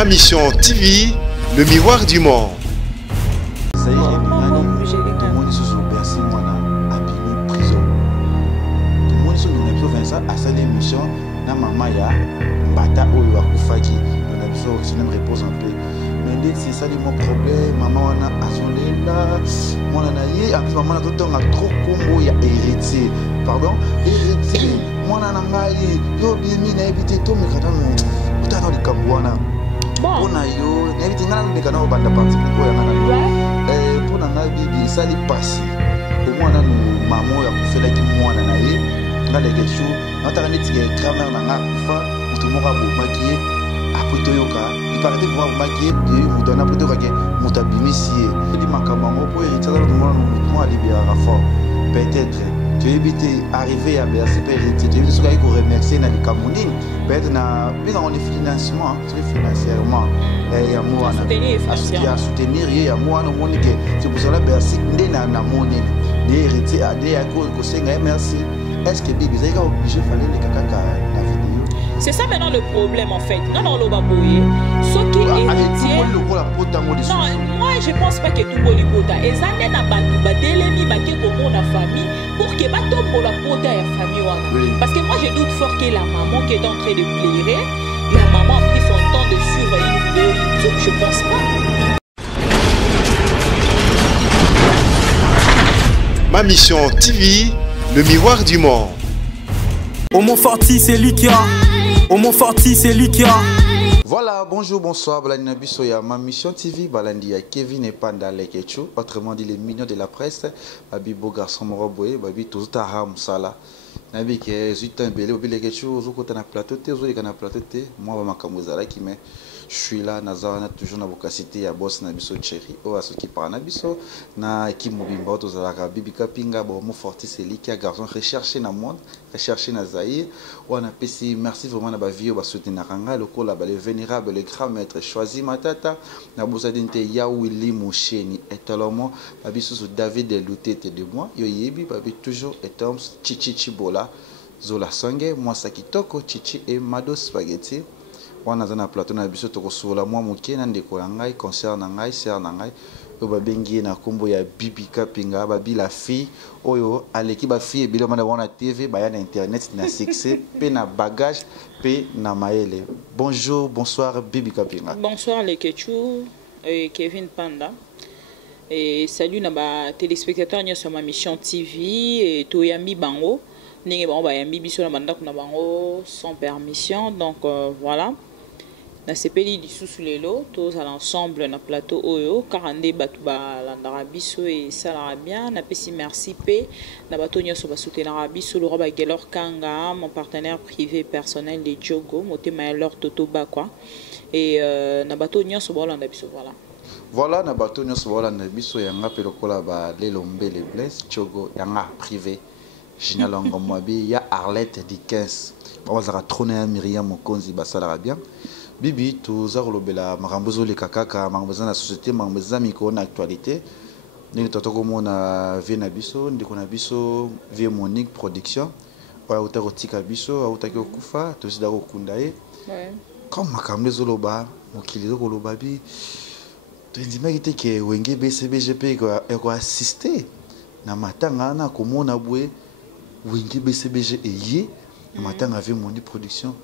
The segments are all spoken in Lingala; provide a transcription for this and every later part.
Ma Mission TV, le miroir du monde. Ça y est, tout le monde est sous bercé, moi, à Bini, prison. Tout le monde est sous Vincent, à cette émission, na maman ya, Bata Oyo Akufaki, on a besoin aussi de réponse un peu. Mais c'est ça mon problème, maman on a assolé là, moi on a yé, en plus maman a tout le temps trop combo, il y a héritier, pardon, héritier, moi on a yé, yo bimi na évité tout, mais quand même, tout à l'heure les Cambouana. Bon, on a yo, na évité n'a pas de bande partie pour y en pour n'a bibi, ça les passe. Au moins on a nos mamans ya fait la qui moi on a yé, on a des questions, on a des petits grammaires na fa, tout le monde a beau maquiller, après Toyoka. Par exemple, vous maquillez, vous donnez un peu de regard, vous avez mis ici. Il m'a dit, pour hériter dans le monde, nous allons libérer à fort. Peut-être, tu as évité d'arriver à BRCP hériter, tu as évité de se remercier dans les Camerounais. Peut-être, on est financement, financièrement. Il y a moi à soutenir, il y a moi à mon équipe. C'est pour cela que BRCP n'est pas mon équipe. Les héritiers, les héritiers, merci. Est-ce que Bibi, vous avez obligé de faire les caca la vidéo? C'est ça maintenant le problème en fait. Non, non, l'on va bouiller. Ce qui est héritier. Non, moi je pense pas que tout le monde est pota. Et ça n'est pas délémi, pas que comme la famille, pour que pas tout pour la pota et la famille. Parce que moi je doute fort que la maman qui est en train de pleurer, la maman a pris son temps de suivre une vidéo YouTube, je pense pas. Ma Mission TV, le miroir du monde. Au Montforti, c'est Likia. Au Montforti, c'est Likia. Voilà, bonjour, bonsoir, Balani Bisoya, Ma Mission TV, Balandi à Kevin et Panda Lekechu, autrement dit les mignons de la presse, Babi beau garçon Moroboé, Babi tout à Ram Sala. Nabi qui est juste un belé, Babi Lekechu, Zoko na plateau, Zoko na plateau, moi, ma Kamuzala qui me. Je suis là, Nazarana, toujours dans la cité, à Boss Nabiso Cherry, ou à ceux qui parlent Nabiso, na équipe Mobimba, aux Alara, Bibi Kapinga, Bomo Forti, c'est lui qui a garçon recherché dans le monde, recherché dans Zaïre, ou on a PC, merci vraiment à la vie, au soutenir Ranga, le col, le vénérable, le grand maître, choisi Matata, Nabousadinte, Yaouli Moucheni, et alors, Babiso David de Louté de moi, Yoyebi, Babi toujours, et Tom, Chichi Chibola, Zola Sangue, moi Sakitoko, Chichi et Mado Spaghetti. On a un plateau na biso to kosola moi moké na ndeko ya ngai concert na ngai sœur na ngai o ba bengi na kombo ya Bibi Kapinga babi la fille oyo aleki ba fille bilo mana wana TV ba ya na internet na succès pe na bagage pe na maele. Bonjour, bonsoir Bibi Kapinga. Bonsoir les Ketchou et Kevin Panda. Et salut na ba téléspectateurs sur Ma Mission TV et Toyami Bango. Ninge bango ba yambi biso na bandako na bango sans permission donc voilà. Na sepeli lisusu lelo tous à l'ensemble na plateau oyo 42 batu ba landara biso et salara bien na pesi merci p na bato nyoso ba soutenir biso le roi Gelor Kanga mon partenaire privé personnel de Djogo motema leur toto ba quoi et na bato nyoso ba landa biso voilà. Voilà na bato nyoso ba landa biso yanga pe lokola ba lelombe les bless Djogo yanga privé Génial Ngomwabi ya Arlette Dickens on va trôner à Myriam Mokonzi ba salara bien. Bibi, tous les lobela marambozo le kakaka, marambozo la société, marambozo miko na actualité. Nous totoko mona vie na biso, ndiko na biso vie Monique production. Oya utarotika biso, utaki okufa, tosi dako kundae. Comme makamle zoloba, mokili zoloba bi. Tu ndima kite ke wenge BCBGP ko assister na matanga na komona bwe wenge BCBG eye na matanga vie Monique production.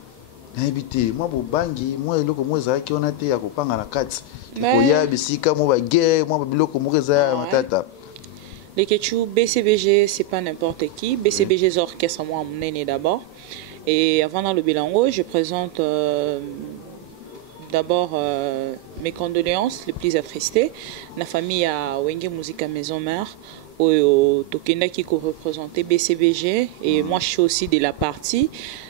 N'habité moi bobangi moi eloko moi ezaki on a te ya kopanga na kati koya bisika moi ba guerre moi biloko mo reza matata les Ketchou BCBG c'est pas n'importe qui BCBG orchestre moi monene d'abord et avant dans le bilango je présente d'abord mes condoléances les plus attristées la famille à Wenge Musica Maison Mère au Tokenda qui représenter BCBG et moi je suis aussi de la partie.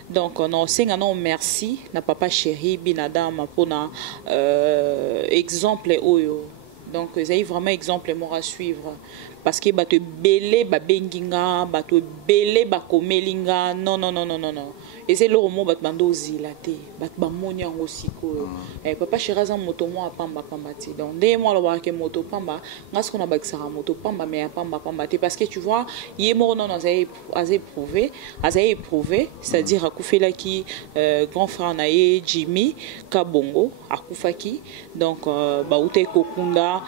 Donc on a un merci na papa chéri binadama pour na exemple oyo donc ils ont vraiment exemple moi à suivre parce que bato belé ba benginga bato belé ba komelinga non non non non non non et c'est le mot bat bando zilate bat ba monya ngosiko papa chiraza moto mo pamba pamba ti donc dès moi le ke moto pamba ngas qu'on a ba sara moto pamba mais pamba pamba ti parce que tu vois yé mo non as éprouvé c'est-à-dire akufela ki grand frère naé Jimmy Kabongo akufaki donc ba uté kokunda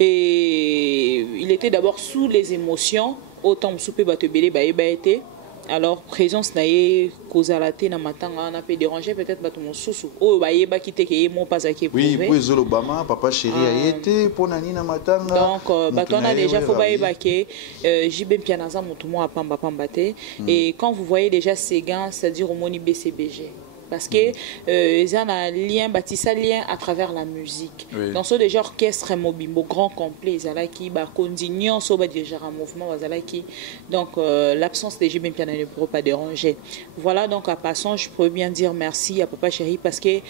et il était d'abord sous les émotions autant souper ba te belé ba été. Alors présence naé kozalate na matanga na peut déranger peut-être bato mosusu o ba yeba kité ke mo pas à qui oui pour Zolo Obama papa chéri a été pour nani na matanga donc bato na déjà faut ba yeba ke jibe pianaza mutu mo apamba pambate et quand vous voyez déjà ces gants c'est-à-dire au moni BCBG parce que ils ont un lien bâtissent lien à travers la musique dans ce déjà orchestre mobimbo grand complet ils allaient qui ba continuer so ba déjà un mouvement ils allaient qui donc l'absence des JB piano ne pourra pas déranger voilà donc à passant je peux bien dire merci à papa chéri parce que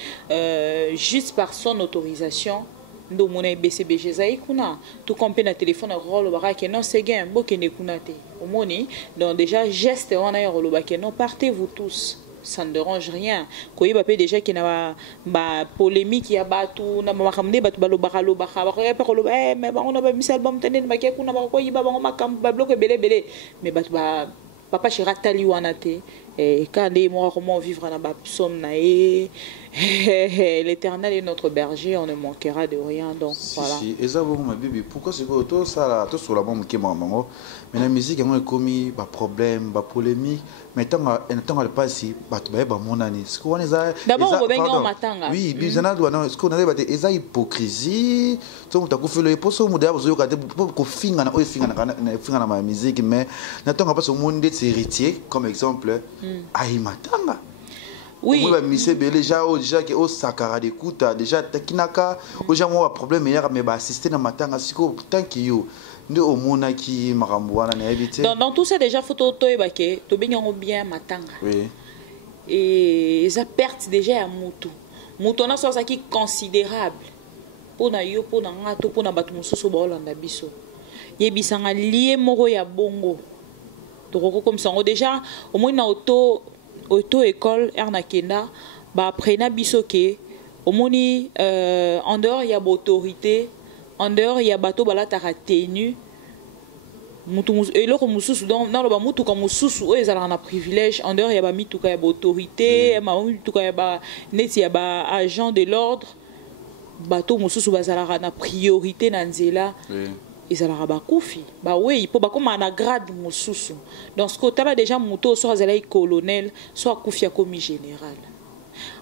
juste par son autorisation ndo mona BCBG zai kuna tout compé na téléphone rôle bara que non c'est gain bo que ne kuna te au moni donc déjà geste on a rôle ba que non partez vous tous ça ne dérange rien ko yiba pe déjà qui na ba polémique ya batu na makamde batu balo bakalo bakaba ko pe ko lo mais ba on a ba misal bam tenen ba ke kuna ba ko yiba ba makam ba bloqué belé mais batu ba papa chira tali wana te et quand les moi comment vivre na ba psom na l'éternel est notre berger on ne manquera de rien donc voilà et ça vous ma bibi pourquoi c'est que tout ça tout sur la bombe qui maman mais la musique a commis ba problème ba polémique mais tant elle passe ba ba monani ce qu'on est d'abord on va matanga oui bizana doit non ce qu'on a ba eza hypocrisie donc tu as fait le poso muda bozo ka ko finga na o finga na ma musique mais n'attends pas ce monde héritier comme exemple aïe matanga oui déjà que au sakara d'écoute déjà takinaka au gens problème hier mais ba assister na matanga siko tant que yo nde au mona ki makambo wana na éviter dans tout ça déjà photo to ebake to benyango bien matanga oui et ça perte déjà à mutu na ça qui considérable pona yo pona ngato pona batu mususu ba olanda biso yebisanga lié moko ya bongo to comme ça déjà au moins na auto école Ernakenda ba prena bisoke omoni en dehors il y a autorité en dehors il y a bateau balata tenu mutu et loko mususu donc na ba mutu comme mususu o ezala na privilège en dehors il y a ba mituka ya autorité ma mituka ya ba neti ya ba agent de l'ordre bateau mususu bazala na priorité na nzela ezalaka bakufi ba oui po bakoma na grade mususu dans ce côté là déjà muto soit azala colonel soit kufi comme général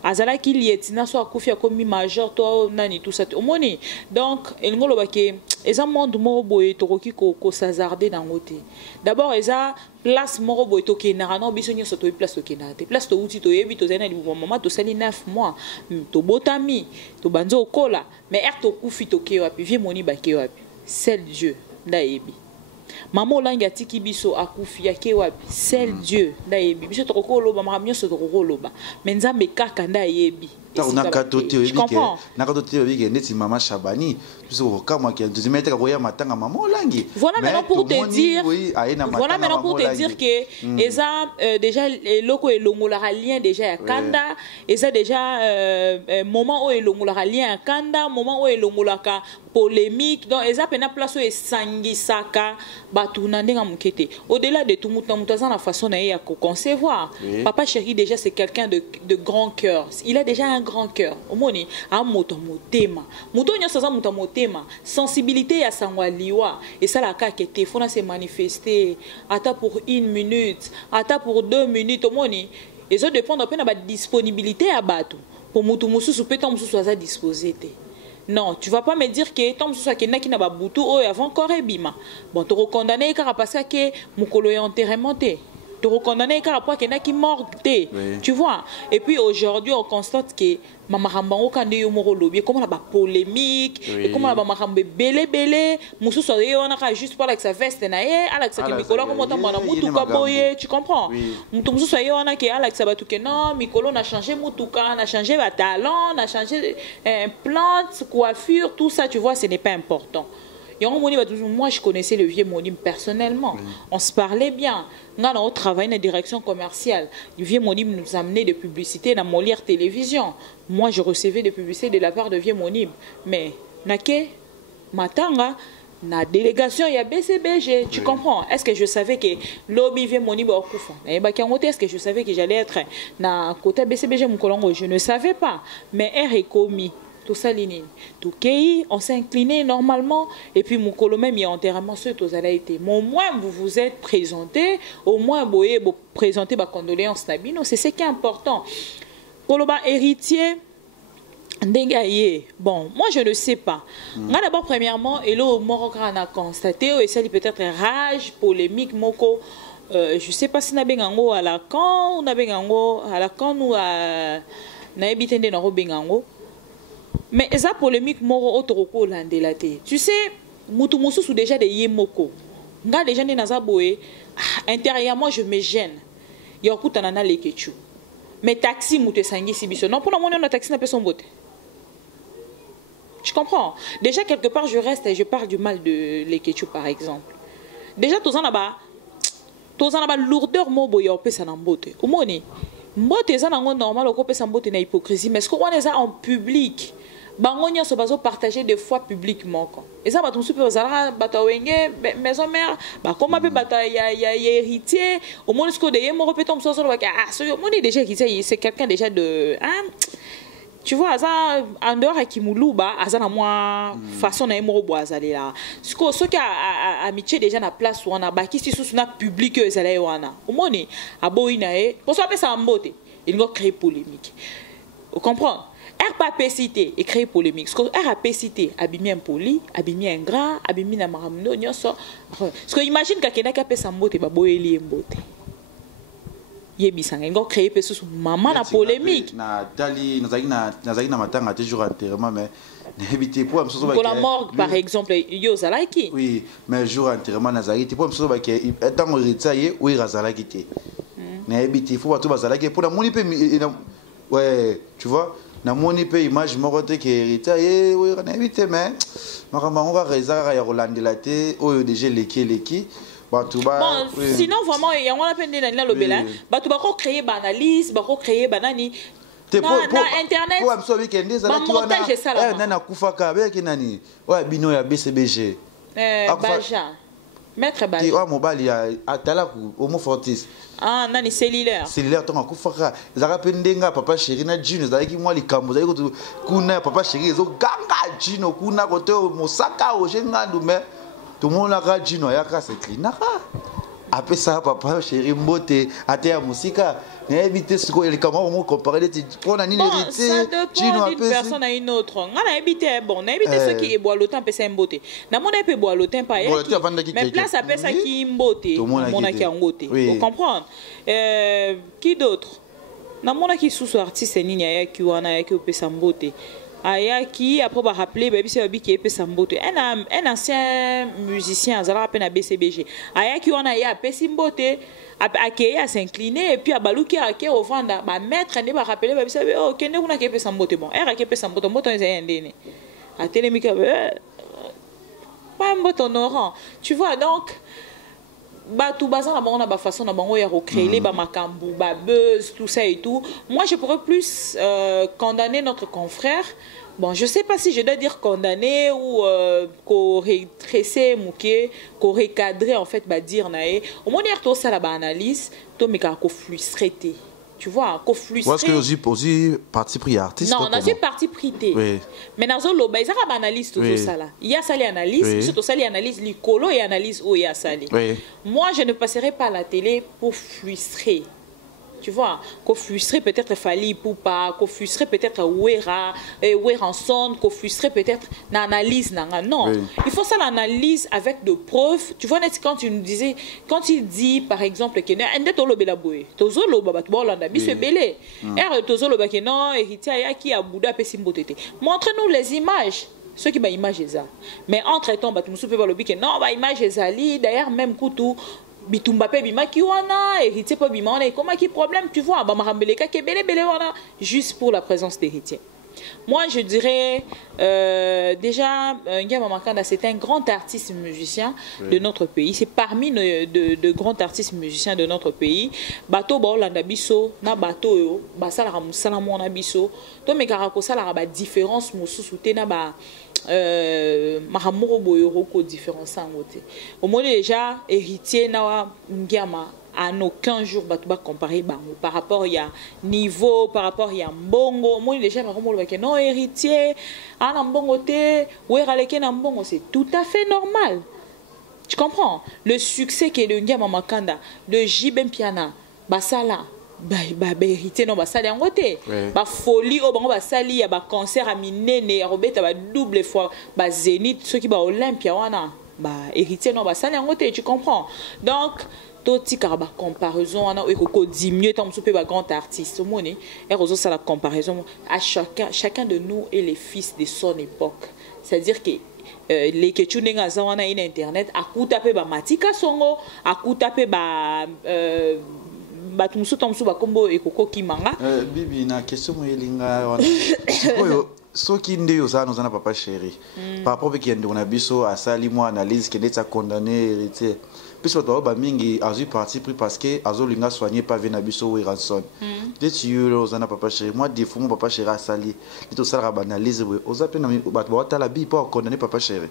azala ki lieutenant soit kufi comme major to nani tout ça omoni donc elngolo bake eza monde mo boye tokoki ko s'hazarder dans côté d'abord eza place moko boye to kenara no biso nyoso to place to kenate place to uti to yebi to zena li maman to sali 9 mois to botami to banzo kola mais er to kufi to ke wapi vie moni bake wapi seul Dieu ndayebi maman langa tiki biso akufi yake wapi seul Dieu ndayebi biso tokoko loba makamyo so tokoko loba mais nzambe kaka ndayebi tu maman Chabani voilà maintenant pour te dire voilà maintenant pour te dire que eza déjà loko elongola lien déjà ya kanda eza déjà moment où elongola lien ya kanda moment où elongola polémique donc eza pena place où esangisaka batu na ndenga mukete au-delà de tout mutaza na façon na ya concevoir papa chéri déjà c'est quelqu'un de grand cœur il a déjà un grand cœur omoni a moto motema moto nyoso za moto motema sensibilité ya sangwa liwa et ça la ka kete fona se manifester ata pour 1 minute ata pour 2 minutes omoni et ça dépend de la disponibilité à batu pour moto mususu peut ton mususu za disposer te. Non, tu vas pas me dire que tant que tu na ba butu o avant encore ebima bon tu recondamner car parce que mukolo ya enterrement te te recondamner car après qu'il y en a qui morte tu vois et puis aujourd'hui on constate que mama rambango kande yo moko lobi comme la ba polémique et comme la ba makambe belé mususu yo na ka juste pour avec sa veste na ye avec sa mikolo comme tant bana mutuka boye tu comprends mutu mususu yo na ke avec sa batuke non mikolo na changé mutuka na changé ba talent na changé plante coiffure tout ça tu vois ce n'est pas important Moi, je connaissais le vieux Monim personnellement. On se parlait bien. On travaillait dans la direction commerciale. Le vieux Monim nous amenait des publicités dans Molière Télévision. Moi, je recevais des publicités de la part de vieux Monim. Mais, Matanga, la délégation, il y a BCBG. Tu comprends? Est-ce que je savais que lobby vieux Monim au Koufa? Est-ce que je savais que j'allais être dans côté BCBG Moukolongo? Je ne savais pas. Mais R est commis. Tout ça, tout pays, on s'est incliné normalement. Et puis, mon colo même, il y a entièrement ceux qui ont été. Mais au moins, vous vous êtes présenté. Au moins, vous présentez vos condoléances. C'est ce qui est important. Koloba héritier, dégaillé. Bon, moi, je ne sais pas. D'abord, premièrement, et là, on a constaté, et ça, peut-être rage, polémique, moko. Je ne sais pas si on a bengango à la can, on a bengango à la can ou à Naibité de Noro. Mais ça polémique moro otoroko landelaté. Tu sais, mutumosu sont déjà des yemoko. Nga déjà né naza boé. Intérieurement je me gêne. Ya okuta nana lekechu. Mais taxi muté sangi sibiso. Non pour la monnaie on a taxi na personne boté. Tu comprends? Déjà quelque part je reste et je parle du mal de lekechu par exemple. Déjà tous en là-bas lourdeur mo boya opesa na mbote. Omoni. Mbote za nango normal okopesa mbote na hypocrisie mais est-ce qu'on est ça en public? Bangonia se base partager des fois publiquement. Et ça, on super zara batawenge maison mère, bah comment peut bataille ya héritier au moins ce que des mo répétons ça on est déjà héritier, c'est quelqu'un déjà de tu vois ça en dehors à Kimulu ba azana moi façon na mo boazali là. Ce qui a amitié déjà na place où on a baki si sous na public ezala wana. Au moins ni aboina pour ça ça mbote. Il va créer polémique. Vous comprenez? RPCité et créer polémique. Ce que RPCité abîmé impoli, abîmé ingrat, abîmé na maramno nyoso. Ce que imagine quelqu'un qui a fait sa mbote ba boyeli mbote. Yebisanga ngo créer pe sous maman na polémique. Na dali nazaki na matanga toujours enterrement mais n'habité pour amso ba. Pour la morgue par exemple yo zalaki. Oui, mais jour enterrement nazaki pour amso ba ke tant héritier oui razalaki té. N'habité faut tout bazalaki pour la moni pe ouais, tu vois. Na moni pe image moko te ke héritier oui on éviter mais makamba on va réserver ya rolandela te oyo déjà leki bon oui. Sinon vraiment il y a on a peine dans le bela ba tu ba ko créer banalise ba ko créer banani na internet pour absorber kende za la tu na na kufaka avec nani ouais bino ya BCBG Baja maître Baja ti o mobile ya atala ku homo fortis nani cellulaire ton akufaka zaka pendenga papa chéri na Gino zaki moi likambo zaki kuna papa chéri ezo ganga Gino kuna kote mosaka o jengandu mais tout le monde a Gino ya ka c'est clinaka après ça papa chéri mbote atea musika n'éviter ce que les camarades vont comparer des pour la ligne héritier Gino d'une personne à une autre on a évité bon on a évité ceux qui boit le temps peut s'emboter na mon peut boire le temps pas mais place à ça qui mboter mon a qui ngote vous comprenez qui d'autre na mon qui sous artiste ni ya qui wana qui peut s'emboter aya qui après va rappeler baby c'est baby qui peut s'emboter un ancien musicien azala peine à BCBG aya qui wana ya peut s'emboter à s'incliner et puis à balouki à qui au vent bah mettre ne va rappeler baby c'est oh kende kuna qui peut s'emboter bon era qui peut s'emboter moto est indéné à télémica pas moto honorant tu vois donc bah tout bazar là on a ba façon na bango ya recréer les ba makambu ba buzz tout ça et tout moi je pourrais plus condamner notre confrère bon je sais pas si je dois dire condamner ou co-redresser mouké co-recadrer en fait ba dire naé au moins dire tout ça la ba analyse to meka ko frustrer tu vois, qu'on frustrer. Est-ce que vous avez parti pris artiste? Non, on a parti pris. Oui. Mais dans le loba, il y a une analyse tout ça là. Il y a ça l'analyse, surtout ça l'analyse l'icolo et analyse où il y a ça. Moi, je ne passerai pas à la télé pour frustrer. Tu vois, qu'on frustrer peut-être Fali Poupa, qu'on frustrer peut-être Weranson, qu'on frustrer peut-être l'analyse. Non, il faut ça l'analyse avec de preuves. Tu vois, quand tu nous disais, quand il dit par exemple que montre-nous les images. Ceux qui ont image mais entre-temps, tu peux voir le bique, non, image Zali, d'ailleurs, même Koutou. Bitumba pe bima ki wana héritier pe bima on est comment qui problème tu vois ba marambeleka ke belé wana juste pour la présence d'héritier Moi, je dirais déjà, Nguema Makanda, c'est un grand artiste musicien de notre pays. C'est parmi de grands artistes musiciens de notre pays. Bato Baolanda Biso, na bato yo, basala ramusala mona biso. To me karako sala ba différence mususu te na ba mahamoro boyoro ko différence ngote. Au moins déjà héritier na Nguema en aucun jour tu vas comparer par rapport il y a niveau par rapport il y a mbongo moi déjà non héritier en mbongo te ouais raleke na mbongo c'est tout à fait normal, tu comprends le succès que le Nguema Makanda de Jibem Piana basala héritier non basali en côté ba folie au bango basali ya ba concert à minene robeta ba double fois ba Zénith ceux qui ba Olympia wana ba héritier non basali en côté, tu comprends donc toti karaba comparaison on a eko diminuer tant peu ba grand artiste au monde et rozo ça la comparaison à chacun de nous est les fils de son époque, c'est-à-dire que les ketu nenga za wana ina internet akuta pe ba matika songo akuta pe ba batumsu tomsu ba kombo ekoko kimanga bibi na question moyelinga wana oyo soki ndeyo za nozana papa chéri par rapport avec yende on a biso asali moi analyse que d'être condamné héritier puis toi ba mingi azu parti pris parce que azo linga soigner pas vena biso we ranson dès tu nozana papa chéri moi défaut mon papa chéri asali to sala ba analyse we oza pe na ba ta la bi pour condamner papa chéri.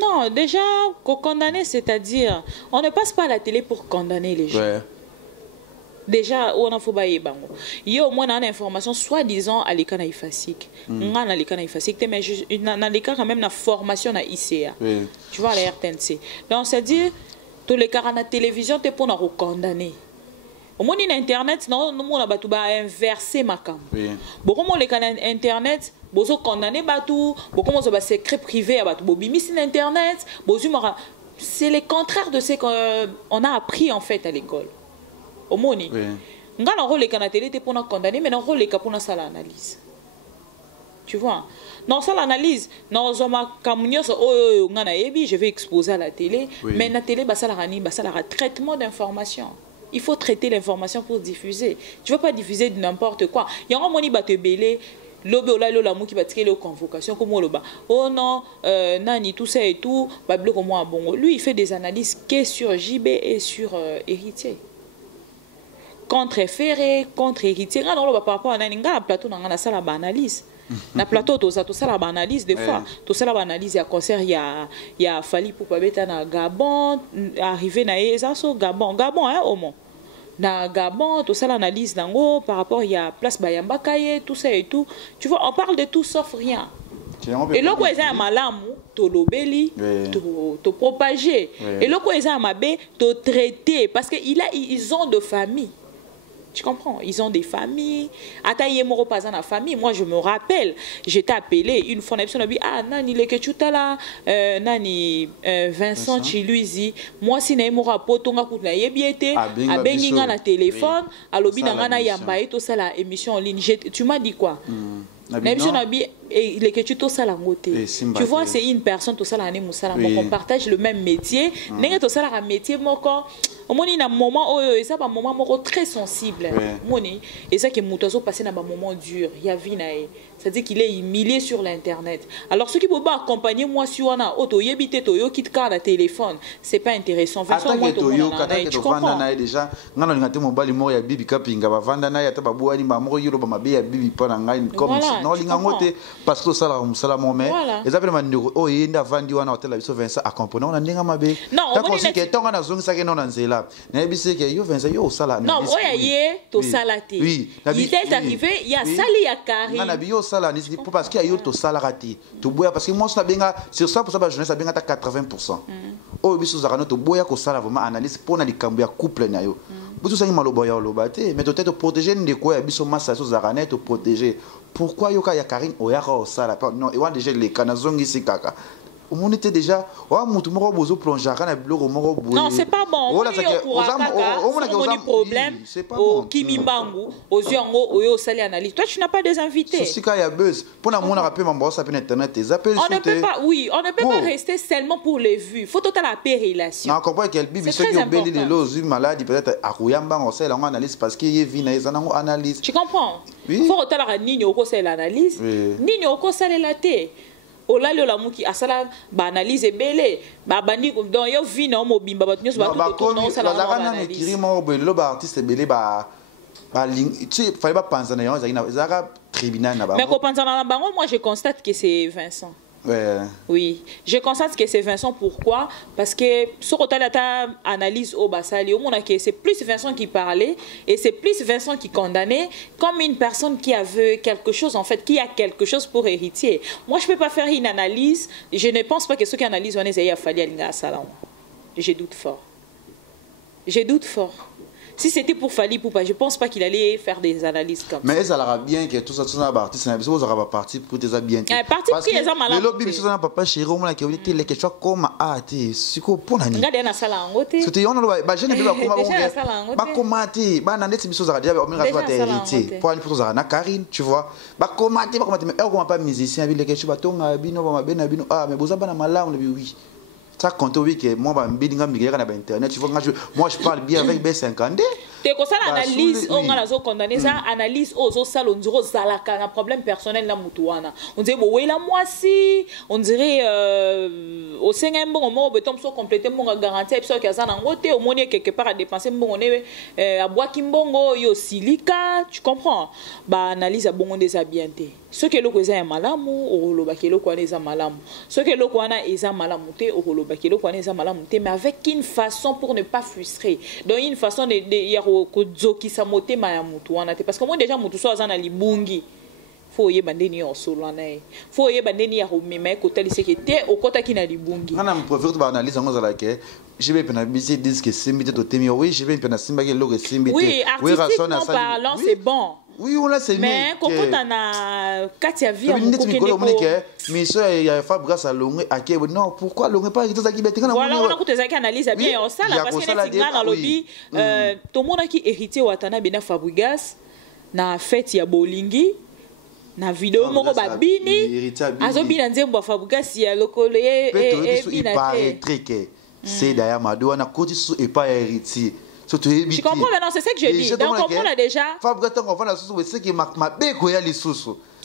Non, déjà condamner c'est-à-dire on ne passe pas à la télé pour condamner les gens. Ouais. Déjà on a faut bailler bango yo moi na information soi-disant à l'école na ifasik nga na l'école na ifasik mais na l'école quand même na formation na ICA tu vois la RTNC donc c'est dire tous les cas na télévision te pour na condamner au moins na internet non mo na batu ba inverser makam beaucoup mo les canaux internet bozo condamner batu beaucoup mo ba secret privé à batu bobimi sur internet bozu c'est le contraire de ce qu'on a appris en fait à l'école. Au moni nga na rôle kana télé te pour condamner mais na rôle ka pour na sala analyse, tu vois non ça l'analyse non zoma kamunyo oh nga na yebi je vais exposer à la télé mais na télé ba sala rani ba sala traitement d'information, il faut traiter l'information pour diffuser, tu veux pas diffuser n'importe quoi yango moni ba te belé lobe olalo la mou qui va tirer les convocations comme loba oh non nani tout ça et tout ba bloquer moi bon lui il fait des analyses que sur JB et sur héritier contre Ferré, contre héritier. Par rapport à un plateau, on a la analyse. Na plateau, tout ça la analyse des fois. Tout ça la analyse, il y a concert, il y a fallu pour pas mettre na Gabon, arriver na Ezaso, Gabon, hein, au moins. Na Gabon, tout ça l'analyse d'ango par rapport il y a place Bayamba Kaye, tout ça et tout. Tu vois, on parle de tout sauf rien. Et là quoi ils ont malamu, to lobeli, to propager. Et là quoi ils ont mabé, to traiter parce que ils ont de famille. Tu comprends? Ils ont des familles. Ataye moro pas en famille. Moi, je me rappelle, j'étais appelé une fois. Ah, nani le ketutala, nani Vincent Chiluizi. Moi, si na moro potonga kutu na yebiete, abenginga na téléphone, alobi na ngana yambaye to ça la émission en ligne. Tu m'as dit quoi? Même si on a bien les que tu tu vois c'est une personne tout ça là on partage le même métier n'est tout ça là un métier moko au moins il y a un moment et ça un moment très sensible moni et ça que mutozo passer dans un moment dur il y a vie nae c'est-à-dire qu'il est humilié sur l'internet alors ceux qui peuvent pas accompagner moi sur un auto yebite to yo kit car la téléphone c'est pas intéressant Vincent moi tu comprends déjà ngana ngate mobali mo ya bibi kapinga ba vanda na ya tababu ni ba mo yolo ba mabe ya bibi pa na comme non linga ngote parce que ça la mon mais les appels mandiro oh yenda vandi wana hotel biso Vincent accompagner on ndinga mabe non on dit que tonga na zongi ça que non nzela na bisi que yo Vincent yo sala non oya ye to salati il est arrivé il y a sali ya Karim na bio sala ni parce que yo to sala rati to boya parce que moi ça benga sur ça pour ça ba jeunesse ça benga ta 80% oh biso za kana to boya ko sala vraiment analyse pour na likambo ya couple na yo biso ça ni malobo ya lobate mais peut-être protéger ndeko ya biso massa so za kana to protéger. Pourquoi yoka ya Karim oyaka osala non et déjà les kanazongi sikaka au monde était déjà oh mutu moko bozo plonger kana biloko moko boye. Non, c'est pas bon. On a un problème au Kimimbangu, aux Yango, au Sali Analyse. Toi, tu n'as pas des invités. C'est quand il y a buzz. Pour la monde rappeler mon boss sur internet, on ne peut pas, oui, on ne peut pas rester seulement pour les vues. Il faut total la relation. Non, comprends qu'elle bibi ceux qui ont béni les lots malades peut-être à Kouyamba on sait on analyse parce qu'il y a vina ils en analyse. Tu comprends? Il faut total la nini au conseil l'analyse. Nini au conseil la té. Ola le la muki asala ba analyse belé ba bandi dans yo vina o mobimba ba nyos ba tout dans sala analyse. Kiri mo bo ba artiste belé ba tu sais fallait pas penser na yo za tribunal na ba. Mais ko penser na bango moi je constate que c'est Vincent. Ouais. Oui, je constate que c'est Vincent. Pourquoi? Parce que sur la analyse au Bassali, c'est plus Vincent qui parlait et c'est plus Vincent qui condamnait comme une personne qui avait quelque chose, en fait, qui a quelque chose pour héritier. Moi, je ne peux pas faire une analyse. Je ne pense pas que ceux qui analysent a fallu aller à Salam. Je doute fort. Je doute fort. Si c'était pour Fali Poupa, je ne pense pas qu'il allait faire des analyses comme ça. Mais ça aura bien que tout ça, tout ça, artiste, ça aura parti pour tes bien. Parti pour les hommes malades. Le lobby, ça n'a pas chez Rome, qui a été les questions comme c'est quoi pour l'année. Regardez, on a ça là en côté. C'était on a bah je ne sais pas comment commenter. Bah dans cette émission ça déjà on va faire héritier. Pour une photo ça na Karine, tu vois. Bah commenter mais comment pas musicien avec les questions ba tonga bino ba bena bino ah mais boza bana malamu oui. Ça compte oui que moi ba mbidinga migera na internet tu vois moi je parle bien avec B50. C'est comme ça l'analyse on a zo condamné ça analyse aux salons zero zalaka un problème personnel na mutuana. On dirait bon oui la moi si on dirait au sengem bon mo betom so compléter mon garantie parce que ça na ngote au moins quelque part à dépenser bon on est à bois kimbongo yo silica tu comprends ba analyse à bon des habienté ce que le koza est malamu au lo bakelo kwa les malamu ce que le kwana eza malamu te au lo bakelo kwa les malamu te mais avec une façon pour ne pas frustrer donc une façon de kozoki sa motema ya mutu wana te parce que moi déjà mutu so azana libungi faut yebandeni yo solo na faut yebandeni ya romema ko tali sekete okota kina libungi ana mprofite ba analyse ngo zala ke je vais pena bisi disque simbi to temi oui je vais pena simba ke logo simbi te oui artistiquement parlant c'est bon. Oui, on a c'est mais quand on a Katia vie on mais ça il y a Fabrice à Longé à Kébé non pourquoi Longé pas tout ça qui bête voilà on a écouté ça qui analyse bien ça là parce que c'est dans lobby tout le monde qui hérité Watana bena Fabrice na fête ya Bolingi na vidéo moko babini azobina nzembo Fabrice ya lokolo et bina te c'est d'ailleurs Madou na côté sous et pas héritier. Tu comprends maintenant, c'est ça que je dis. Donc, on a déjà.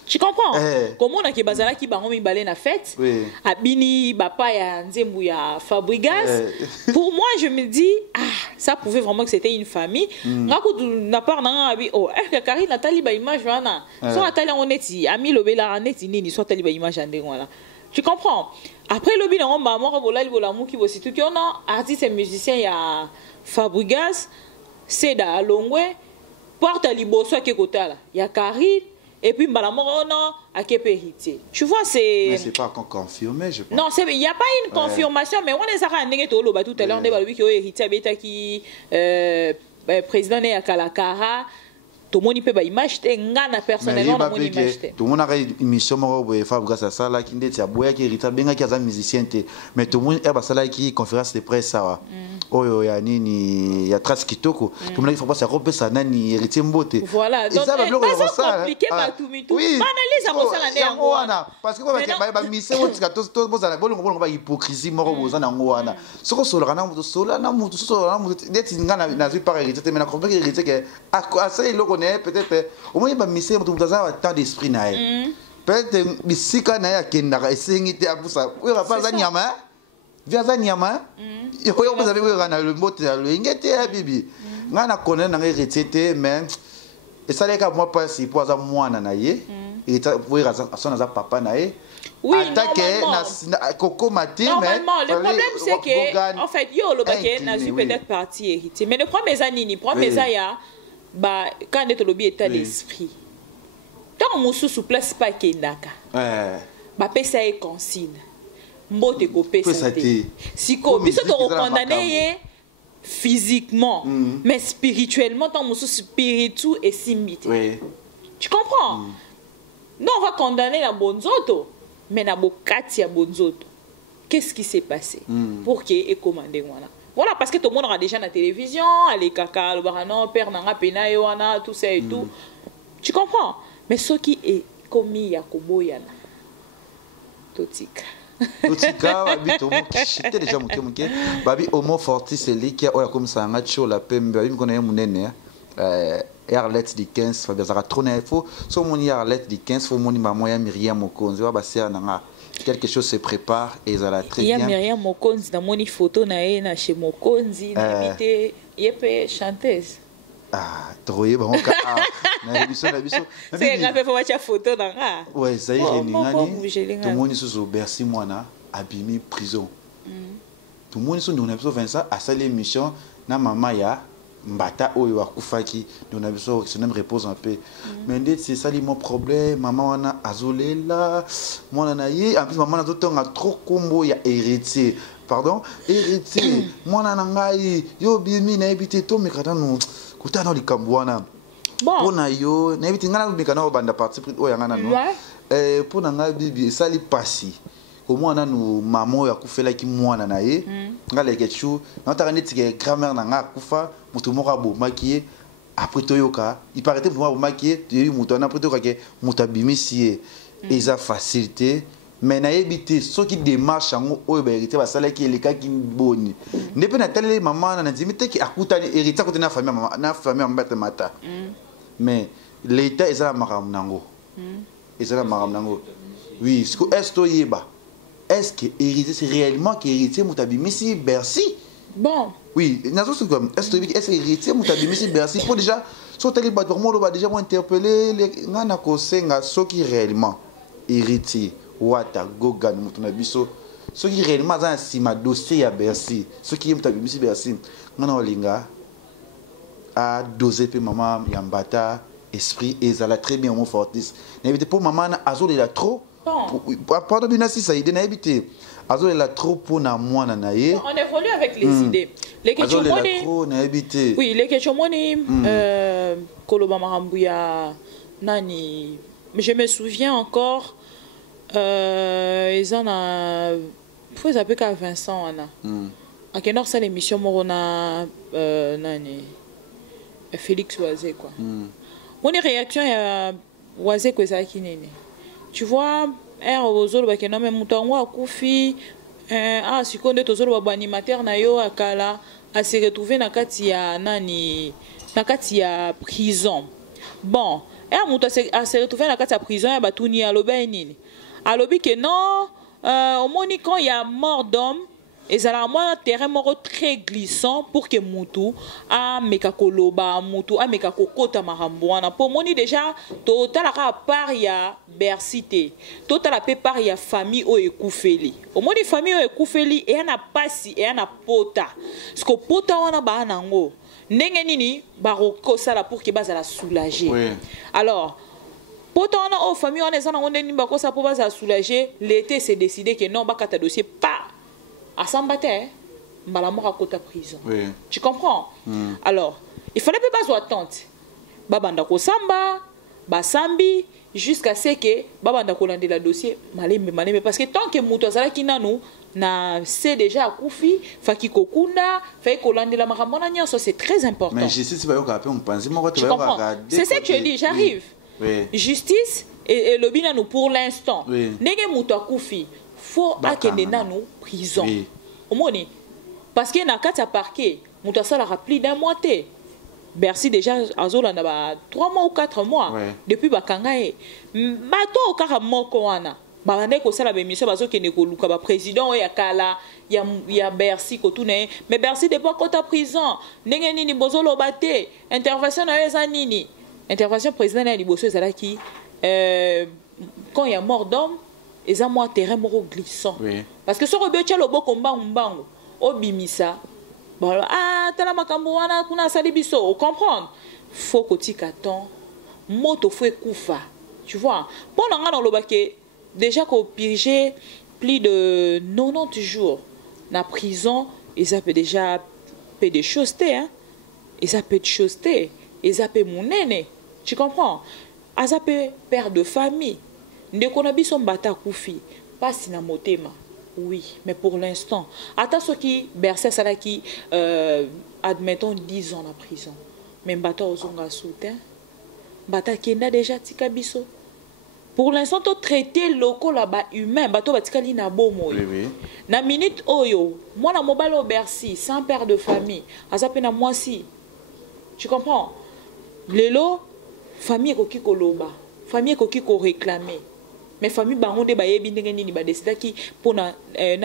Tu comprends? Comme on a qui bazala qui baron mi balé na fête. Abini bapa ya nzembu ya Fabrigas. Pour moi, je me dis ça prouvait vraiment que c'était une famille. Ngaku na part na abi oh Karine Nathalie ba image wana. So Nathalie on est ami lobela neti nini so Nathalie ba image ande voilà. Tu comprends? Après le bilan on ba mort bola libola mu ki bosi tout qu'on a artiste et musicien ya Fabrigas, c'est da Longwe, porte à Liboso à Kekotala. Il y a Karine, et puis Malamorono à Kepérité. Tu vois, c'est. Mais c'est pas encore confirmé, je pense. Non, il n'y a pas une confirmation, mais on est à Nengetolo, tout à l'heure, on est qui hérité Beta qui président à Kalakara. Tout le monde peut pas imaginer, ngana personnellement on imaginer. Tout le monde a une émission moi Fabrice à ça là qui dit boya qui hérité benga qui a musicien mais tout le monde est ça là qui conférence de presse ça. Oh ya nini ya trace kitoko. Tout le monde il faut pas ça robe ça nani hérité mbote. Voilà. Donc ça va compliqué ba tout mi tout. Analyse à ça la néanmoins. Parce que ba mission to bozana bolongo ba hypocrisie moko bozana ngwana. Soko solo na mutu d'être ngana na vie pas hérité mais na comprendre hérité que à ça il peut-être au moins il va misser tout dans tant d'esprit na peut-être bisika na ya kendaka esengite abusa oui pas za nyama via za nyama yo vous avez vu na le mot le ngete bibi ngana connaît na hérité mais et ça les cas moi pas si pour za mwana na ye et pour son za papa na ye oui, na Coco Mati normalement le problème c'est que en fait yo le baké na suis peut-être parti hérité mais le premier anini premier ya bah quand on est au lobby état d'esprit tant mon sous place pas kendaka bah pesa est consigne mbote ko pesa te siko biso to condamné physiquement mais spirituellement tant mon sous spiritu et simbite tu comprends non on va condamner la bonzoto mais na bokati ya bonzoto qu'est-ce qui s'est passé pour qu'il ait commandé moi. Voilà, parce que tout le monde aura déjà la télévision, les caca, le baranon, père nanga pena yoana, tout ça et tout. Tu comprends? Mais ce qui est commis Yakobo Yana. Totika. Totika, babi tomo kishite déjà muke. Babi homo fortis c'est lui qui a oya comme ça nga cho la pembe, babi mkono munene. Arlette di 15 fa bezaka trop na info. So moni Arlette di 15 fo moni maman ya Myriam Mokonzi wa basia nanga. Quelque chose se prépare et ça l'a très bien. Il y a Myriam Mokonzi dans mon photo na chez Mokonzi, n'habité, yepé chanteuse. Ah, troye ba onka na biso. C'est nga fait voir ta photo na nga. Ouais, ça y est ningani. Tout monde sous Bercy mwana abimi prison. Tout monde sous on a besoin ça à ça l'émission na mama ya mbata oyo akufaki on a besoin que son âme repose en paix. Mais c'est ça mon problème, maman wana azolela, mwana na ye, en plus maman na totonga trop combo ya héritier. Pardon, héritier. Mwana na ngai yo bimi na ebité to mekata no kutana likambo wana. Bon. Pona yo na ebité ngana mekana obanda parti pris oyo ngana no. Pona ngai bibi sali pasi. Au moins nous maman ya kufela ki mwana na ye ngala kechu na takane tike grand-mère na nga kufa mutu moko abo makiye après toyoka il paraît mutu abo makiye yeyi mutu na après toyoka ke mutu abimisi eza facilité mais na yebité soki démarche ngo oyo ba hérité basala ki eleka ki boni ndepe na tele maman na ndimi te ki akutani hérité kote na famille mbata mata mais l'état eza maram nango eza maram nango oui ce que est yeba. Est-ce que héritier c'est réellement que héritier Moutabimisi Bercy? Bon. Oui, est-ce que héritier Moutabimisi Bercy pour déjà sauter les bateaux pour moi déjà interpeller les ngana kosenga ceux qui réellement héritier Wata Gogan Moutunabiso ceux qui réellement dans sima dossier à Bercy ceux qui Moutabimisi Bercy ngana olinga a doser pe maman yambata esprit et ça l'a très bien mon fortis. N'évitez pour maman azol il a trop. Pardon, bien si ça idée n'a évité. Azol est trop pour na moi na ye. On évolue avec les idées. Les questions trop n'a évité. Oui, les questions moni Koloba Marambuya nani. Mais je me souviens encore ils en a faut appeler qu'à Vincent ana. À quelle heure c'est l'émission morona nani Félix Oazé quoi. Mon réaction est Oazé que ça qui n'est. Tu vois, ozolo ba kena me mutango akufi sikonde tozolo ba animateur na yo akala a se retrouver na kati ya nani na kati ya prison. Bon, muta a se retrouver na kati ya prison ya batuni aloba nini. Alobi que non, au moni quand il y a mort d'homme et ça a un terrain très glissant pour que Moutou a mekakoloba Moutou a mekakokota maramboana pour moni déjà total à part ya Bercité total à part ya famille o ekufeli au moni famille o ekufeli et ana pasi et ana pota parce que pota wana ba nango ndenge nini baroko sala pour que bazala soulager alors pota wana o famille wana ezana ngonde ni bako sa pour bazala soulager l'été s'est décidé que non bakata dossier pas à Sambate, Malamor à côté prison. Oui. Tu comprends? Alors, il fallait pas attendre. Babandako Samba, Basambi, jusqu'à ce que Babandako lande la dossier, malé, parce que tant que Moutazala qui n'a nous, c'est déjà à Koufi, Faki Kokunda, Faki Kolande la Maramona, c'est très important. Mais justice, c'est ça que je dis, j'arrive. Oui. Justice et le bina nous pour l'instant. Nege Mouta Koufi. Faut akende nanu prison. Au moins, parce qu'il y a un cas à parquet, Moutassa l'a rappelé d'un mois. Bercy déjà, Azola n'a 3 mois ou 4 mois depuis Bakangae. Bato au cas Mokoana. Barane ko sala bémission bazo kene ko luka ba président ya kala ya Bercy ko tourner mais Bercy depuis kota prison ndenge nini bozolo baté intervention na eza nini intervention président na liboso ezala ki quand il y a mort d'homme et à moi terrain moro glissant parce que ce rebeu tchelo boko mbangu obimisa bon tala makambo wana kuna sali biso o comprendre faut kotika temps moto faut kufa tu vois pendant nga dans le baké déjà qu'on purgé plus de 90 jours na prison et ça peut déjà peu de choses hein et ça peut de choses et ça peut mon aîné tu comprends à ça peut père de famille ndeko na biso mbata kufi pasi na motema Oui, mais pour l'instant, attends ce qui Bercy ça là qui admettons 10 ans en prison. Mais Mbata ozonga soutien. Mbata kenda déjà tika biso. Pour l'instant, tu traité locaux là-bas humain, bateau batikali na bomo. Oui, oui. Na minute oyo, moi na mobile au Bercy, sans père de famille, azape na moi si. Tu comprends? Lelo, famille koki koloba, famille koki ko réclamer. Mais famille bangonde ba yebi ndenge nini ba décida ki pour na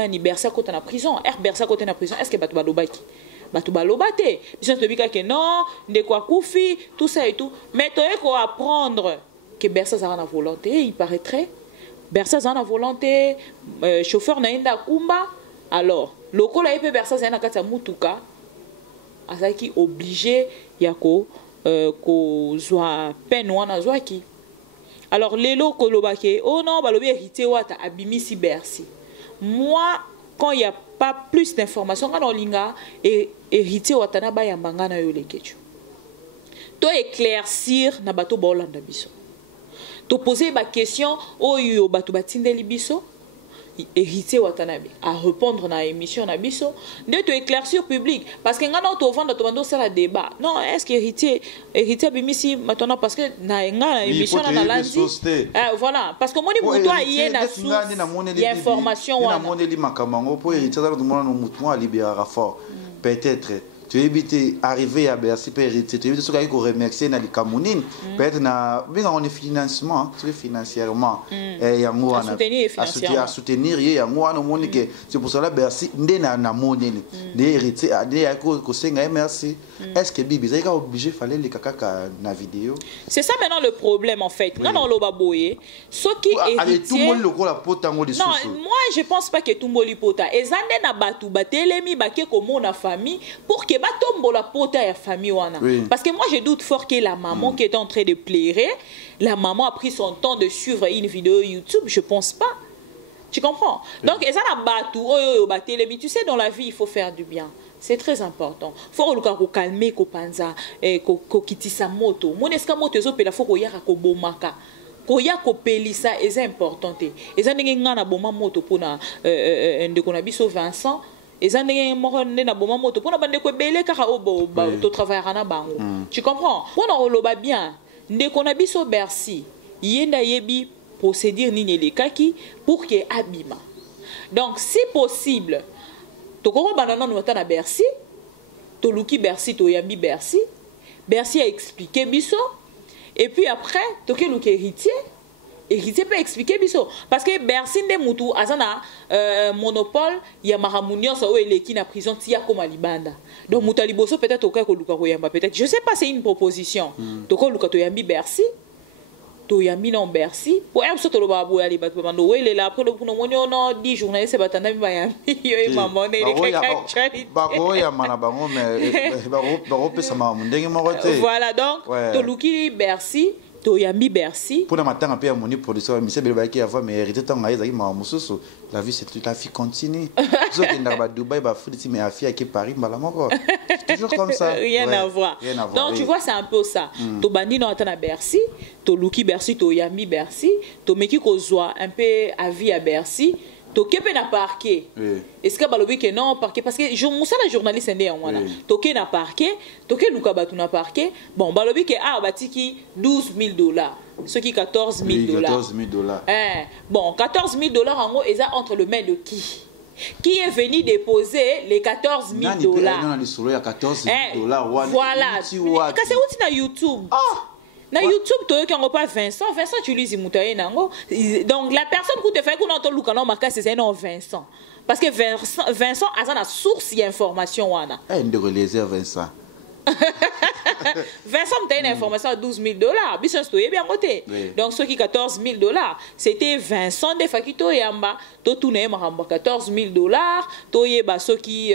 ni Bercy côté na prison, Bercy côté na prison, est-ce que bato baloba ki? Bato baloba te. Biso to bika ke non, ndeko akufi, tout ça et tout. Mais tu ko apprendre que Bercy a la volonté, il paraîtrait. Bercy a la volonté, chauffeur na inda kumba. Alors, le col a été Bercy a na mutuka. Azaki obligé yako ko zwa peine wana zwa ki. Alors lelo kolobake, oh non, balobi hérité wata abimisi Bercy. Moi, quand il y a pas plus d'informations quand on linga et hérité wata na ba yambanga na yo lekechu. To éclaircir na bato bolanda biso. To poser ma question au yo batu batindeli biso héritier watanabe à répondre na émission na biso de te éclaircir public parce que ngana to vendre to bando ça la débat non est-ce que héritier bimisi maintenant parce que na ngana émission na lundi voilà parce que moni muto aye na sous il y a information wana na moneli makamango pour héritier za to mona no mutu a libérer fort peut-être tu évites arriver à Bercy pour hériter tu évites ce qu'il faut remercier na likamunine peut-être na bien on est financement très financièrement et yango à soutenir yango wana monique c'est pour cela Bercy ndena na monene des héritiers des ko senga merci est-ce que bibi ça obligé fallait les kaka na vidéo c'est ça maintenant le problème en fait non non loba boye ce qui héritier tout le monde le ko la potango de non moi je pense pas que tout mboli pota ezande na batu batelemi bake comme na famille pour que batombo la pota ya famille wana parce que moi je doute fort que la maman qui est en train de pleurer la maman a pris son temps de suivre une vidéo YouTube je pense pas tu comprends donc ezana batu oyo batelemi tu sais dans la vie il faut faire du bien c'est très important faut ko calmer ko panza ko kitisa moto moneska moto ezo pela faut ko yaka ko bomaka ko ya ko pelisa est important te ezandenge ngana boma moto pona ndeko na biso Vincent ezandenge moko na boma moto pona bande ko belé kaka obo to travailler na bango tu comprends pona oloba bien ndeko na biso Bercy yenda yebi procédure nini lekaki pour que abima donc si possible to ko banana no ta na Bercy to luki Bercy to yambi Bercy a expliqué biso et puis après to ke luki héritier peut expliquer biso parce que Bercy nde mutu azana monopole ya maramunio so eleki na prison tia comme libanda donc mutu liboso peut-être oka ko luka ko yamba peut-être je sais pas c'est une proposition to ko luka to yambi Bercy to yambi non Bercy pour un soto lo babo ya libat bando wele la après le pour monio no 10 journalistes batanda ba yambi yo maman ne le bako ya mana bango mais bako pesa mamu ndenge mokote voilà donc to luki Bercy to yambi Bercy pour la matin peu moni production monsieur belba qui avoir mais hérité tant ngaïza ma mususu la vie c'est toute la vie continue zo que ndaba Dubaï ba fouti mais afia qui Paris mbala moko toujours comme ça rien à voir donc tu vois c'est un peu ça to bandi no atana Bercy to luki Bercy to yambi Bercy to meki ko zwa un peu avis à Bercy to kepe na parquet est-ce que balobi que non parquet parce que je musa la journaliste ndé en wana to ke na parquet to ke luka batu na parquet bon balobi que batiki $12,000 ce qui $14,000 $14,000 bon $14,000 en gros est entre les mains de qui est venu déposer les $14,000 non le solo ya $14,000 voilà parce que c'est na YouTube na YouTube to yoka pas Vincent tu lui mutaye nango donc la personne qui te fait qu'on entend lukano marka c'est non Vincent parce que Vincent a sa source d'information wana ndeko les Vincent Vincent a une information à $12,000 business to bien côté donc ceux qui $14,000 c'était Vincent de Fakito yamba to tourner maramba $14,000 to yeba ceux qui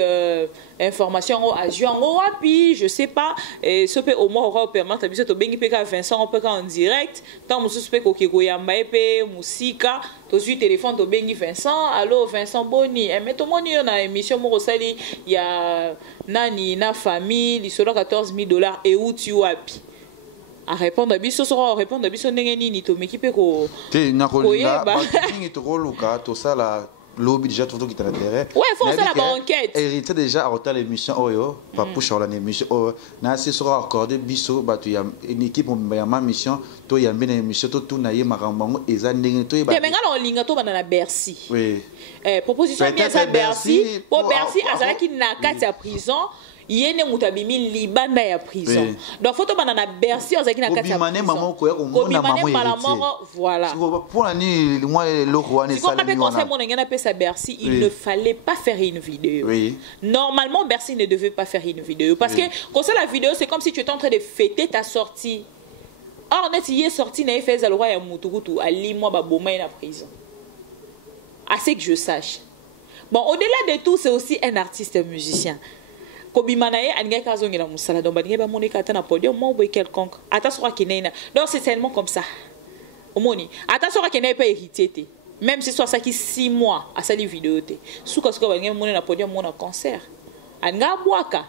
information au agent au wapi je sais pas et ce peut au moins aura permettre biso to bengi peka Vincent on peut en direct tant mon suspect ko yamba epé musika to suis téléphone to bengi Vincent allô Vincent Boni mais to moni na émission mo sali ya nani na famille li solo $14,000 et où tu wapi à répondre à biso sera répondre à biso ndenge nini to mekipe ko te na kolinga ba kingi to luka to sala lobby déjà tout qui t'intéresse. Ouais, il faut faire la banquette. Hérité déjà à retard l'émission Oyo, pas pour changer l'émission Oyo. Na c'est sur accordé biso, bah tu y a une équipe on y a ma mission, toi y a bien une émission, toi tout naïe marambango et ça n'engage toi y a. Mais maintenant on linga toi dans la Bercy. Oui. Proposition bien ça Bercy, pour Bercy azala qui na kati ya prison. Yene mutabimi libanda ya prison. Donc photo banana Bercy azaki na kati ya prison. Maman ko ya ko mona maman voilà. Pour la nuit moi le roi ne sala ni. Conseil mon ngana pesa Bercy, il ne fallait pas faire une vidéo. Normalement Bercy ne devait pas faire une vidéo parce que quand c'est la vidéo c'est comme si tu étais en train de fêter ta sortie. Or net y est sorti na fait le roi ya mutukutu ali moi ba boma na prison. Assez que je sache. Bon, au-delà de tout, c'est aussi un artiste musicien. Kobimanaye aniga kazongi na musala donc badinga ba monika ta na podium mo boy quelconque ata sora kinena donc c'est seulement comme ça omoni ata sora kinena pas hérité même si soit ça qui 6 mois à sa vidéo té suka suka badinga mona na podium mona concert aniga boaka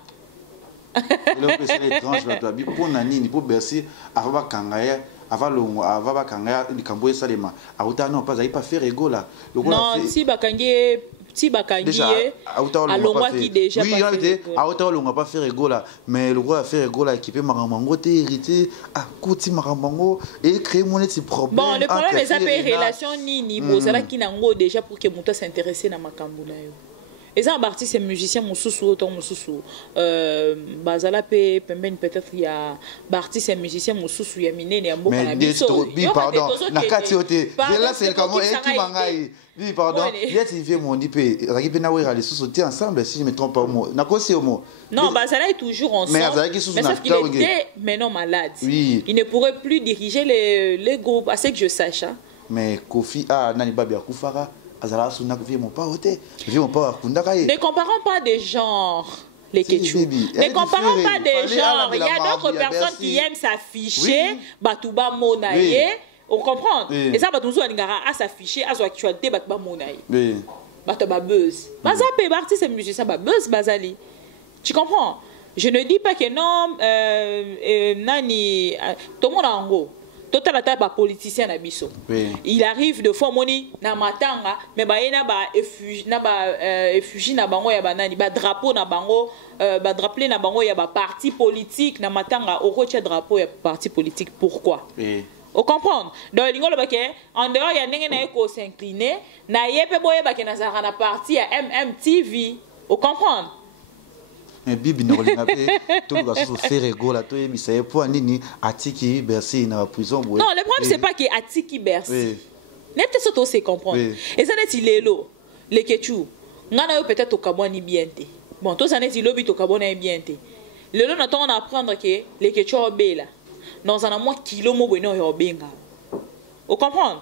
le c'est étrange la toi pour nani ni pour Bercy avant kangaya avant bakangaya likambo salema auta non pas pas faire ego là non si bakangie si bakangie alongwa qui déjà oui auta on pas faire ego là mais le roi a fait ego là équipé marambango té hérité à koti marambango et créer mon petit problème bon le problème est ça peut relation ni bozala qui nango déjà pour que muto s'intéresser na makambo na yo. Et ça, artiste et musicien, bazala peut-être il y a artiste et musicien, il y a miné, il y a beaucoup de pardon, nakatiote. Là, c'est comment qui mangaï. Oui, pardon. Il y a TV mon dipé. Raki Penawe les sous-sauter ensemble, si je me trompe pas au mot. Nakosi au mot. Non, Bazala est toujours ensemble. Mais sauf qu'il était maintenant malade. Oui. Il ne pourrait plus diriger les groupes, à ce que je sache. Mais Kofi a Nani Babia Koufara. Ne comparons pas des genres, les Ketchou. Ne comparons pas des genres. Il y a d'autres personnes qui aiment s'afficher, Batouba Monaye. On comprend. Et ça, Batouba Ningara à s'afficher, à son actualité, Batouba Monaye. Batouba buzz. Bazapé, artiste et musicien, buzz, Bazali. Tu comprends? Je ne dis pas que non, Nani, tout le monde en gros. Total attaque par politicien na biso. Il arrive de fois moni na matanga mais ba yena ba effugie na bango ya banani ba drapeau na bango ba drapeau na bango ya ba parti politique na matanga au roche drapeau ya parti politique pourquoi? Vous comprenez? Donc il ngolo baké en dehors ya ndenge na ko s'incliner na yepe boye baké na zara na parti ya MMTV. Vous comprenez? Mais Bibi n'a rien fait. Tout le monde fait rigolo là. Tout le monde sait pour nini Atiki Bercy na prison. Non, le problème c'est pas que Atiki Bercy. N'importe ce que c'est comprendre. Et ça n'est il lo les Ketchou. Ngana peut-être au Kabouani bien té. Bon, tout ça n'est il lobby au Kabouani bien té. Le long on apprendre que les Ketchou obé là. Dans un mois kilo mo bueno yo benga. Vous comprenez?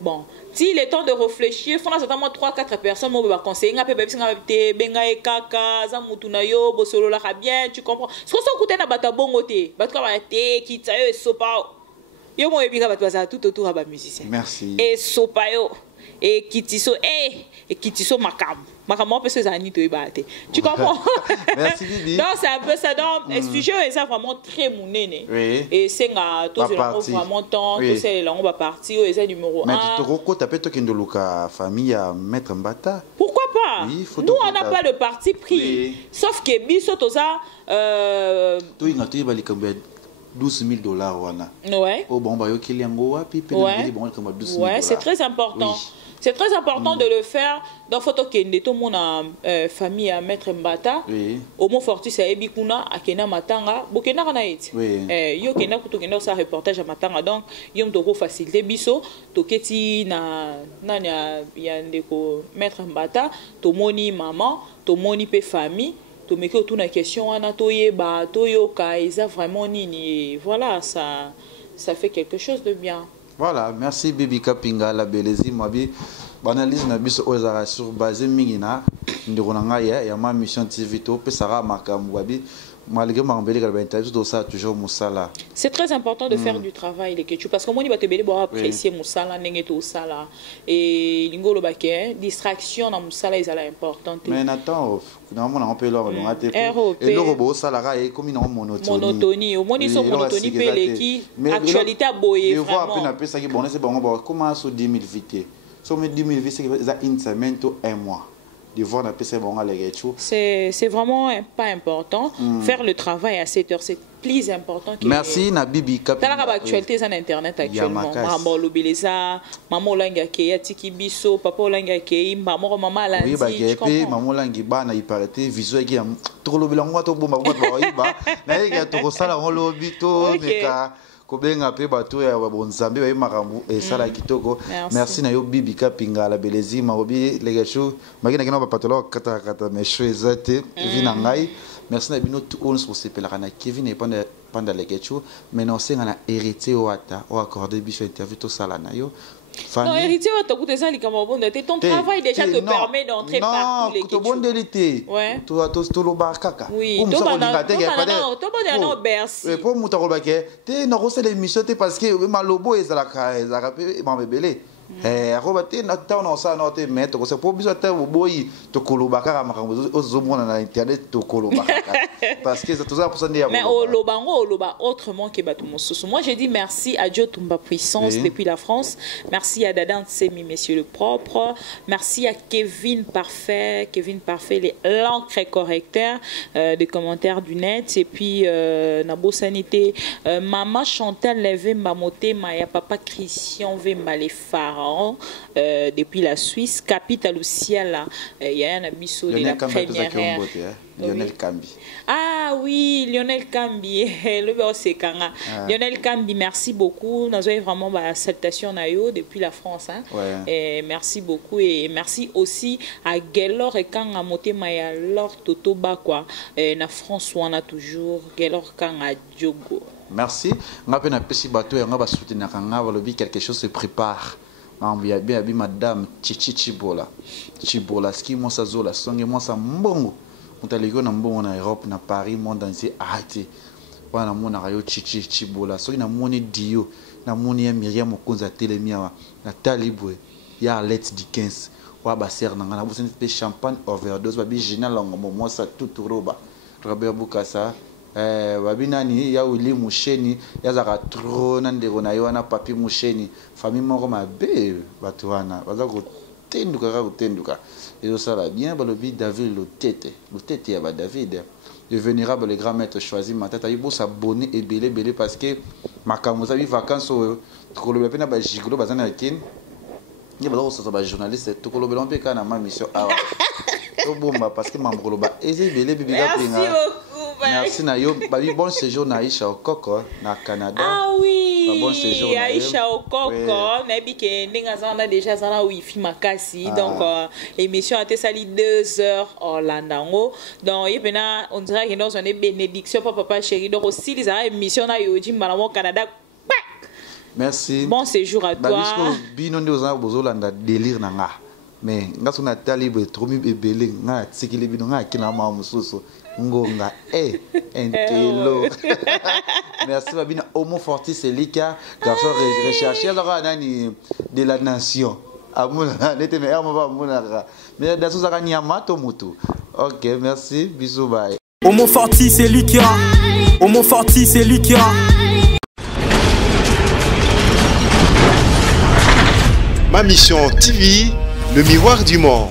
Bon, s'il est temps de réfléchir, il faut certainement 3-4 personnes qui vont conseiller. Benga et kaka, zamutuna yo, bosolo la bien, tu comprends? Ce qu'on s'occupe na bata bongote, bata ba te, kitsayo et sopa. Yo mo ebika bata za tout autour à ba musicien. Merci. Et sopa yo, et kitiso et kitiso makam. Makam on peut se zani to ibate. Tu comprends? Merci Bibi. Donc c'est un peu ça donc le sujet est ça vraiment très mounene. Oui. Et c'est nga tout c'est vraiment temps, tout c'est là on va partir et c'est numéro 1. Mais tu te rends tu appelles toi qui ndoluka famille à mettre Mbata. Pourquoi pas? Oui, nous on n'a pas de parti pris. Oui. Sauf que biso to ça toi il ngati bali kambia $12,000 wana. Ouais. Oh bon bah yo kiliango wapi pe bon comme $12,000. Ouais, c'est très important. Oui. C'est très important de le faire dans photo kende tout mon famille à mettre Mbata. Oui. Au mot fortis à Ebikuna à Kena Matanga, Bokena Kanaït. Oui. Yo Kena kuto Kena ça reportage à Matanga donc yom toko facilité biso to keti na ya ndeko mettre Mbata to moni maman to moni pe famille to meke autour na question ana to yeba to yoka isa vraiment nini voilà ça fait quelque chose de bien. Voilà, merci Bibi Kapinga la belezi mabi banalise na biso ozara sur base mingina ndironanga ya ma mission TV to pe sara makambo babi malgré ma mbele ka interview do ça toujours musala. C'est très important de faire du travail les Ketchou parce que moi ni ba te bele bo apprécier musala ndenge to sala et lingolo baké distraction na musala ezala importante. Mais attends normalement on peut leur ngate et le robot sala et comme une monotonie au moni so monotonie pe les qui actualité a boyé vraiment. Je vois après na pesa ki bon c'est bon comment so 10 000 vite. so me 10 000 vues c'est une semaine ou un mois de voir la PC bon les c'est vraiment pas important. Faire le travail à 7 heures, c'est plus important que merci na bibi cap la actualité sur internet actuellement maman lobeleza maman langa ke ya tiki biso papa langa ke maman maman la oui ba ke maman langa ba na iparate visuel ki to lobela ngwa to bomba ba ba na ye to sala on lobi to meka kobenga pe bato ya bonzambe ba makambu e sala kitoko merci na yo bibi kapinga la belezi marobi legacho magina kina ba patolo kata kata mesho ezate vina ngai merci na bino tout on se sepela na Kevin et pendant legacho mais non c'est na héritier wata o accorder biso interview to sala na yo. Non, héritier, ton travail déjà te permet d'entrer partout les Ketchou. Ouais. Tu le bar kaka. Oui, tu vas Bercy. Pour moi, tu n'as pas l'émission parce que Malobo est à la caisse, Robert, na taona sa na te mettre ko se po biso te boyi to kolobaka ka makambo ozomona na internet to kolobaka parce que c'est tout ça pour ça dire mais au lobango loba autrement que bato mosusu. Moi je dis merci à Dieu Tumba Puissance depuis la France, merci à Dadan Tsemi Monsieur le Propre, merci à Kevin Parfait l'encre correcteur des commentaires du net et puis Nabo Sanité maman Chantal Levé Mamoté Maya papa Christian Vemba les Pharaons depuis la Suisse, capitale au ciel là, il y a un abisso de la première ère. Lionel Kambi. Ah oui, Lionel Kambi, le c'est Kanga. Lionel Kambi, merci beaucoup. Nous avons vraiment la salutation Nayo depuis la France. Hein. Ouais. Et merci beaucoup et merci aussi à Gelor et Kanga Moté Maya Lor Toto Bakwa. Na France on a toujours Gelor Kanga Diogo. Merci. On a peine un petit bateau et on va soutenir Kanga. Quelque chose se prépare. Bien madame Chibola ski moi ça zola songe moi ça mbongo mutaliko na mbongo na Europe na Paris monde entier arrêté wana mona rayo Chibola soki na moni dio na moni ya Myriam Mokonza telemia na talibwe ya Let Dickens wa ba ser na ngana boseni pe champagne overdose ba bi génial ngombo moi ça tout roba Robert Bukasa babinani ya Willy Musheni ya zaka trona ndeko na yo na papi Musheni famille moko mabe batu wana baza kotenduka et ça va bien balobi David Lotete ya ba David le vénérable le grand maître choisi matata yibo s'abonner et belé parce que makambo za bi vacances ko le pena ba jigolo bazana kin ni ba so ba journaliste to ko le belon pe kana ma mission awa to bomba parce que mambo ba eze belé bibi ga pinga. Merci Nayo. Babi bon séjour na Aïcha Okoko na Canada. Ah oui. Bon séjour Aïcha Okoko. Nabi ke ndinga zana déjà zana wifi makasi. Donc émission a été sali 2 heures Orlando. Donc yepena on dirait que nous on est bénédiction papa chéri. Donc aussi les émissions na yoji malamo Canada. Merci. Bon séjour à toi. Babi bino ndoza bozolanda délire nanga. Mais ngaso na talibre trop mi bebele nga tsikile bino nga kina ma mususu. Ngonga entelo. Merci babina Homo Fortis Elika garçon recherché alors nani de la nation amuna nete me amaba amuna mais daso zaka nyama to mutu. OK, merci, bisous, bye. Homo Fortis Elika Homo Fortis Elika Ma mission TV, le miroir du monde.